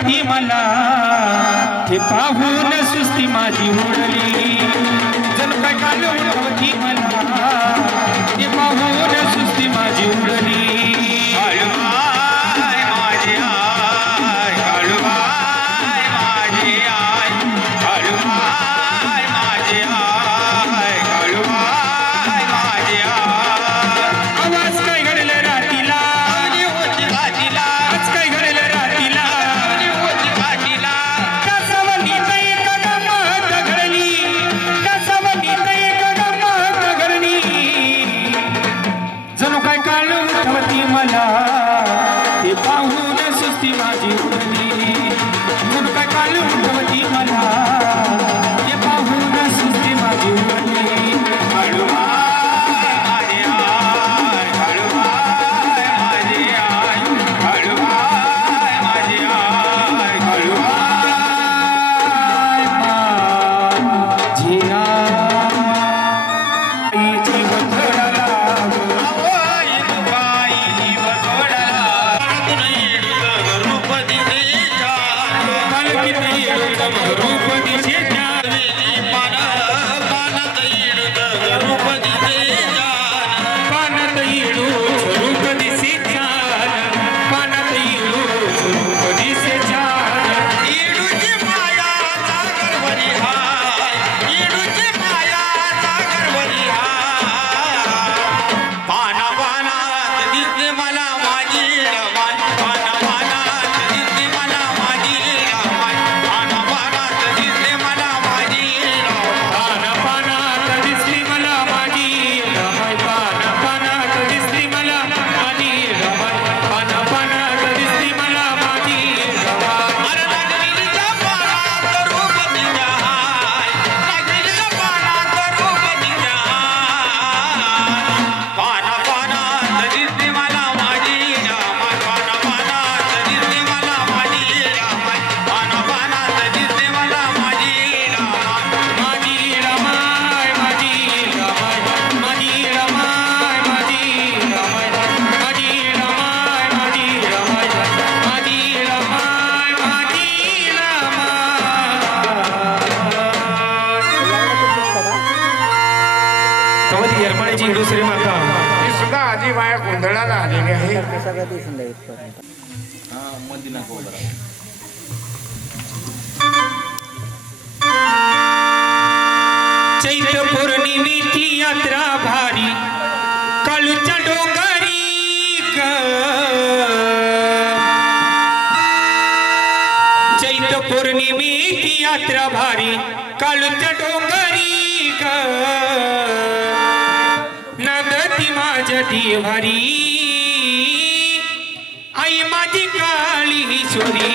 ती मला. ते पाहून सुस्ती माझी उडली. आपल्या सगळ्या चैत्र पौर्णिमेची यात्रा भारी कालूच्या डोंगरी चैत्र पौर्णिमेची यात्रा भारी कालूच्या डोंगरी नगती माझ्या देवारी ছড়ি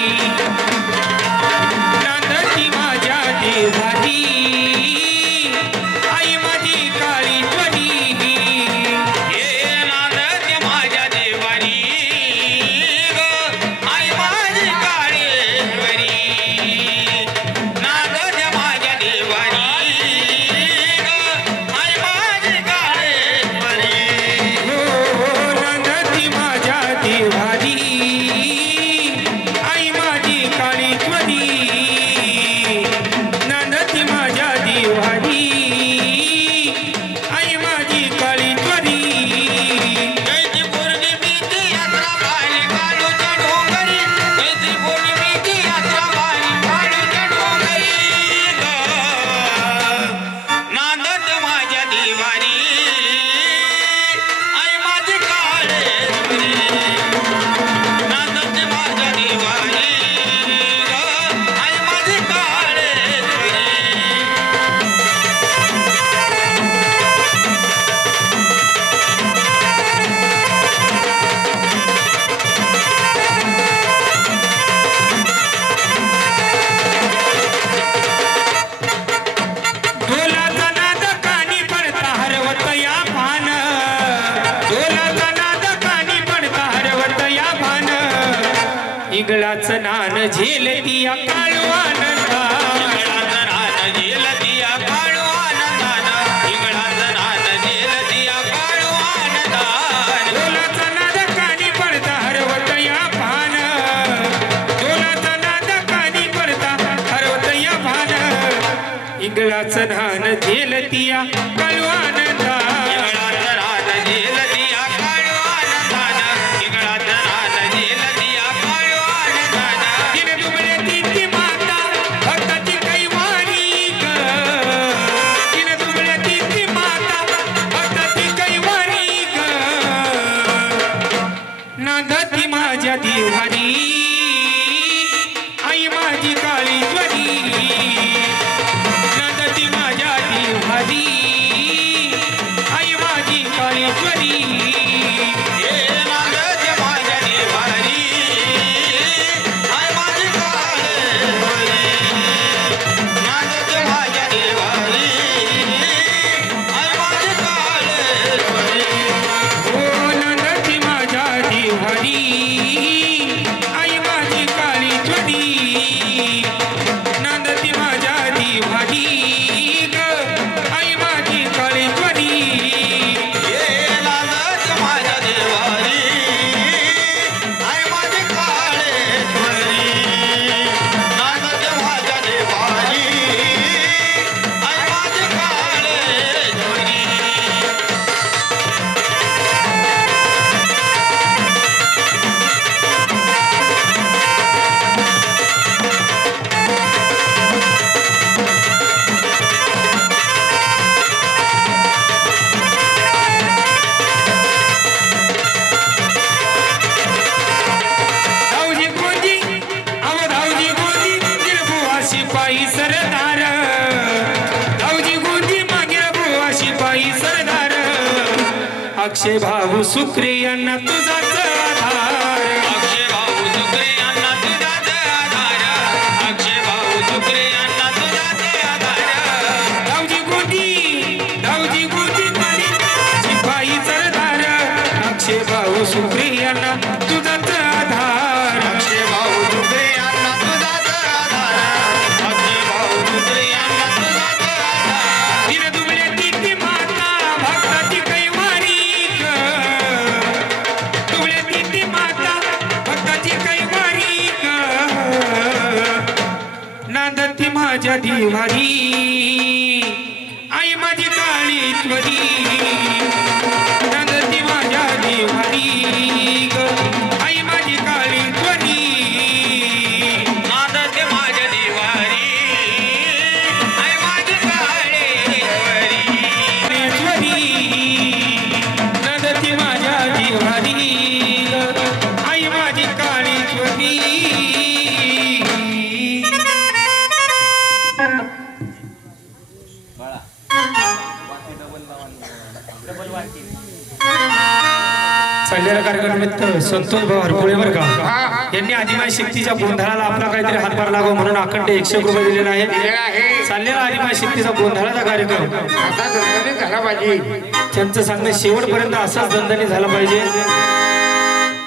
दिगळाच नान झेलती दिया Maria. कार्यक्रमानिमित्त संतोष भावर हरकुळेवर का? यांनी आदिमाय शक्तीच्या गोंधळाला आपला काहीतरी हातभार लागावा म्हणून अखंड एकशे रुपये दिलेला आहे. चाललेला आदिमाय शक्तीचा गोंधळाचा कार्यक्रम. झाला पाहिजे. त्यांचं सांगणं शेवटपर्यंत असाच दंदनी झाला पाहिजे.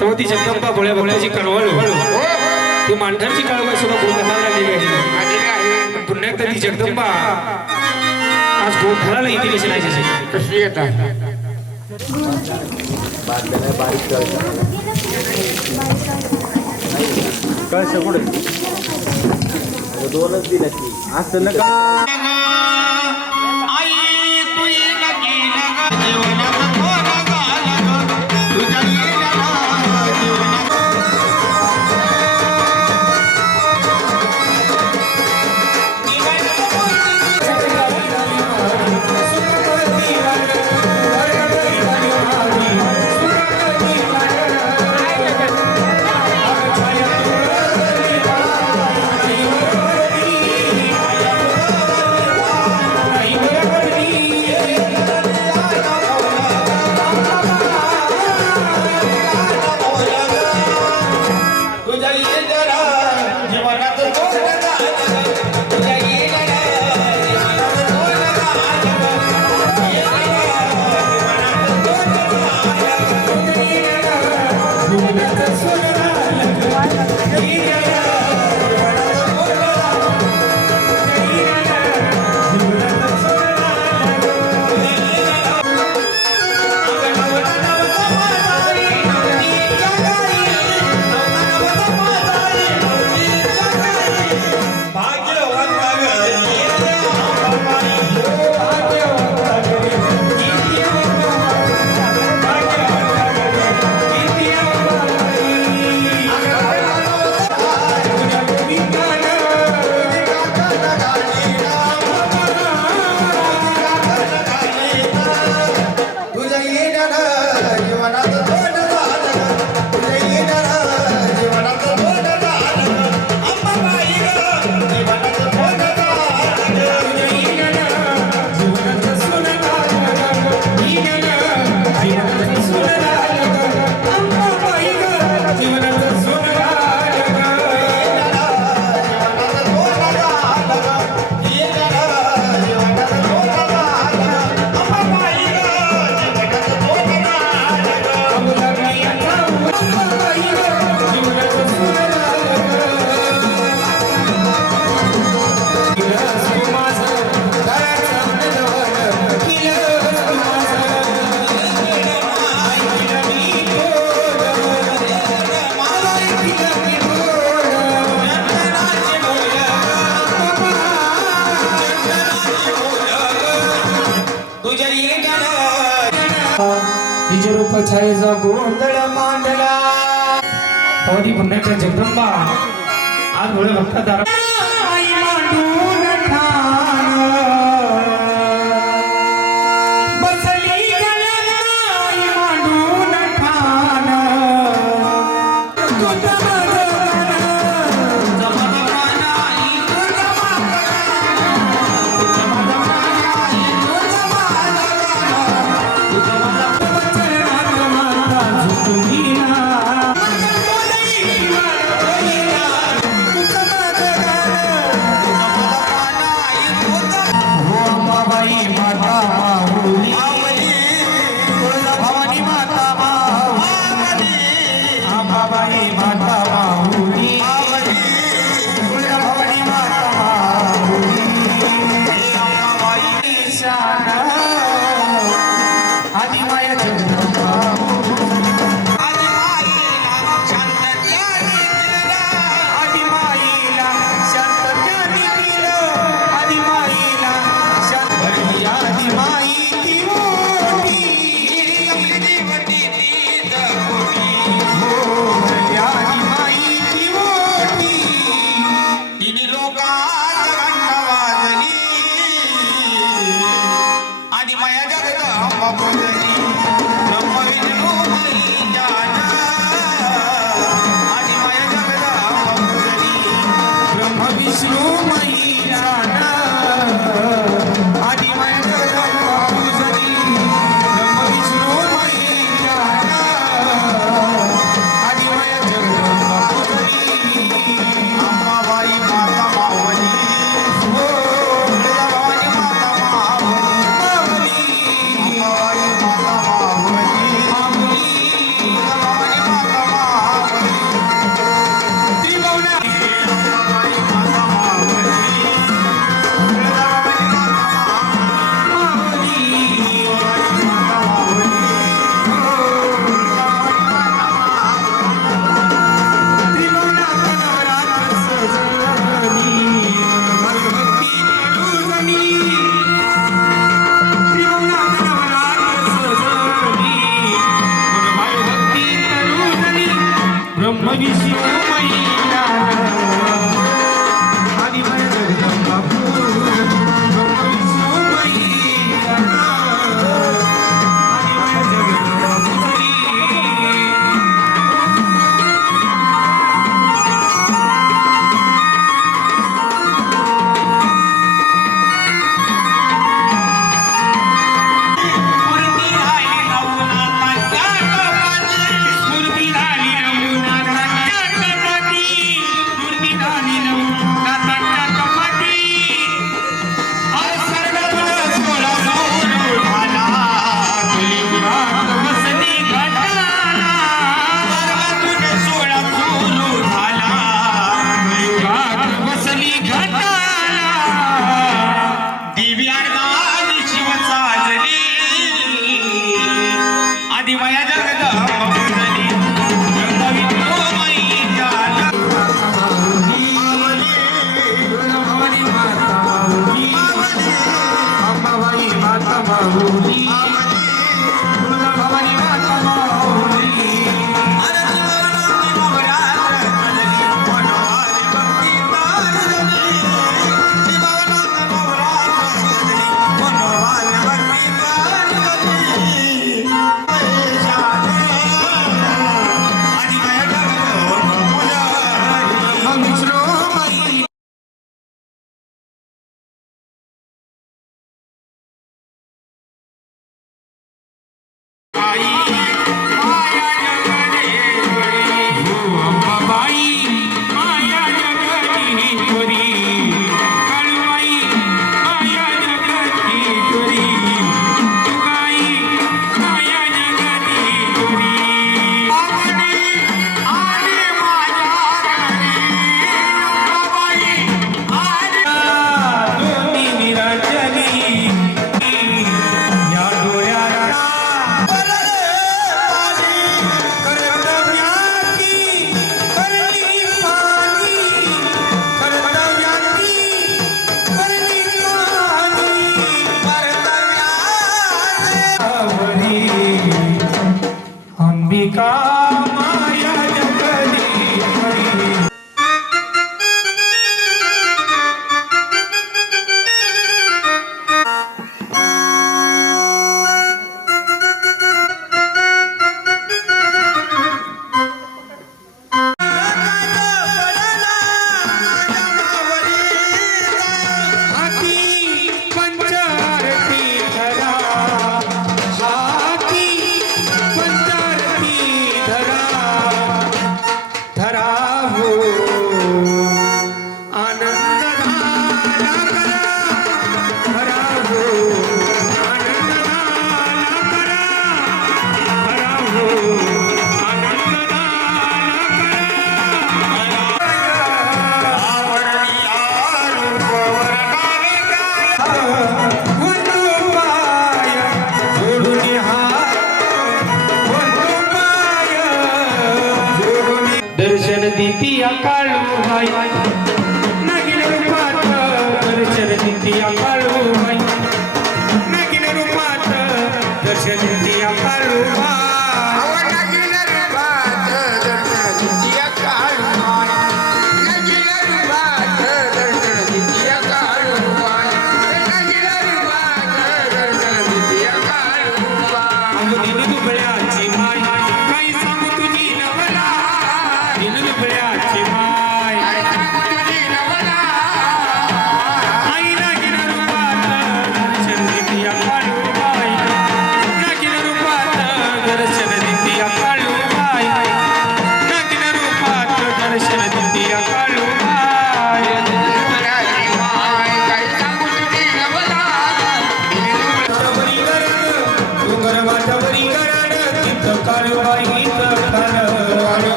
तो ती जगदंबा भोळ्या भोळ्याची कळवळ. हो, हो. ती मांढरची कळवळ सुद्धा गोंधळाला आलेली आहे. पुन्हा एकदा ती जगदंबा. आज गोंधळाला इथे दिसण्याची कशी येतात? भाजलेला आहे बारीक कळसा कळसा कुठे दोनच दिल्या की. असं नका आई तुला છૈસો ગુંદળ માંડલા તોરી પુનકે જગદંબા આ ભોળે ભક્ત તારા माया जा देता हम बाबू amor.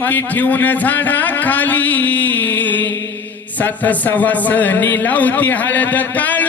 की ठेवून झाडा खाली सत सवसनी लावती हळद काळ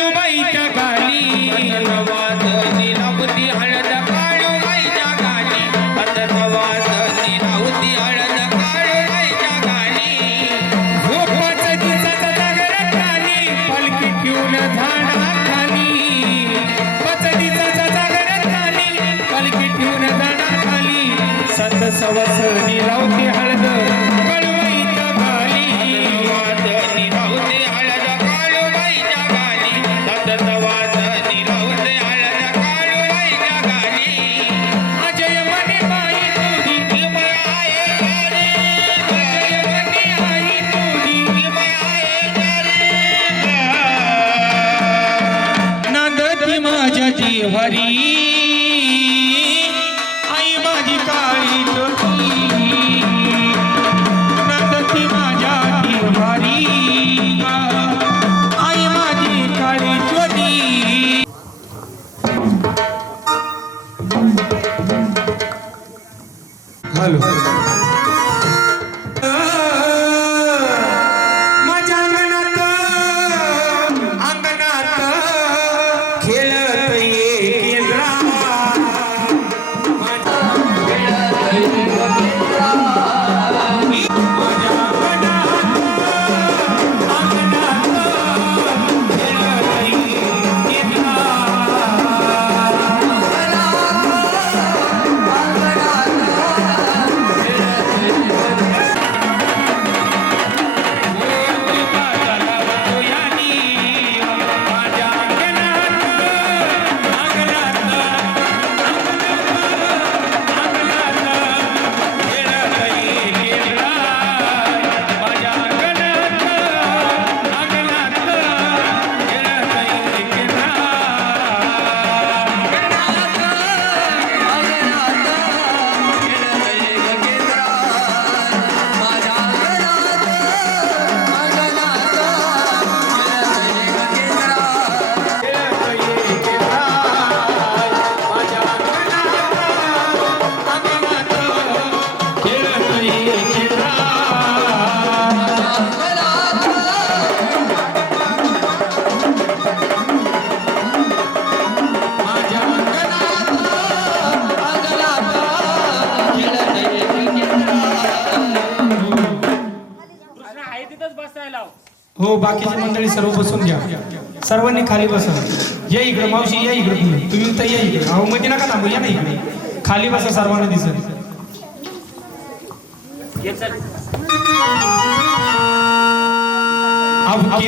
सर्वांनी खाली बसा. या इकडे मावशी या इकडे तुम्ही. तुम्ही तर या इकडे. अहो मध्ये नका थांबू या ना इकडे. खाली बसा सर्वांना दिसत. अब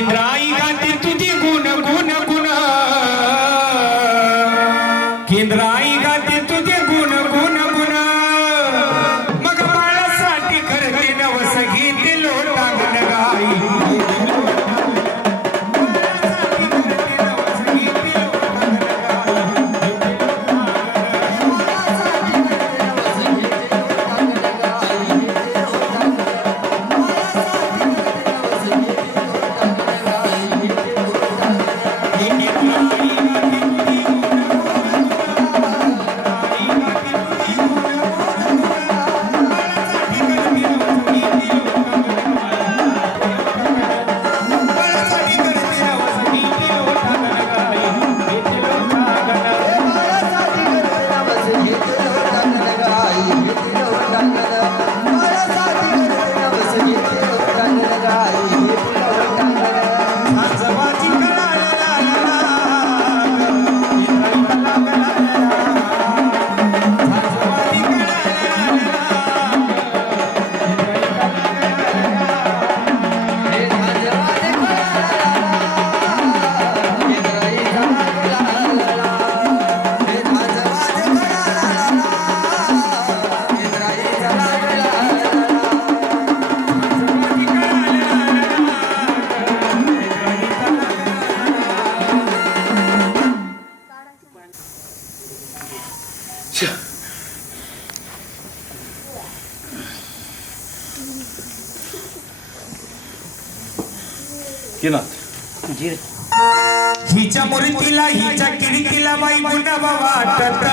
हिच्या मूर्तीला हिच्या किडीतीला बाई गुणव वाटत.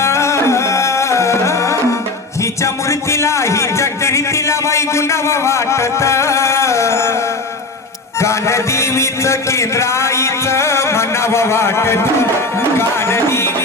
हिच्या मूर्तीला हिच्या किडीतीला बाई गुणव वाटत. गानदेवीच केंद्राईच म्हणावं वाटत. गानदेवीच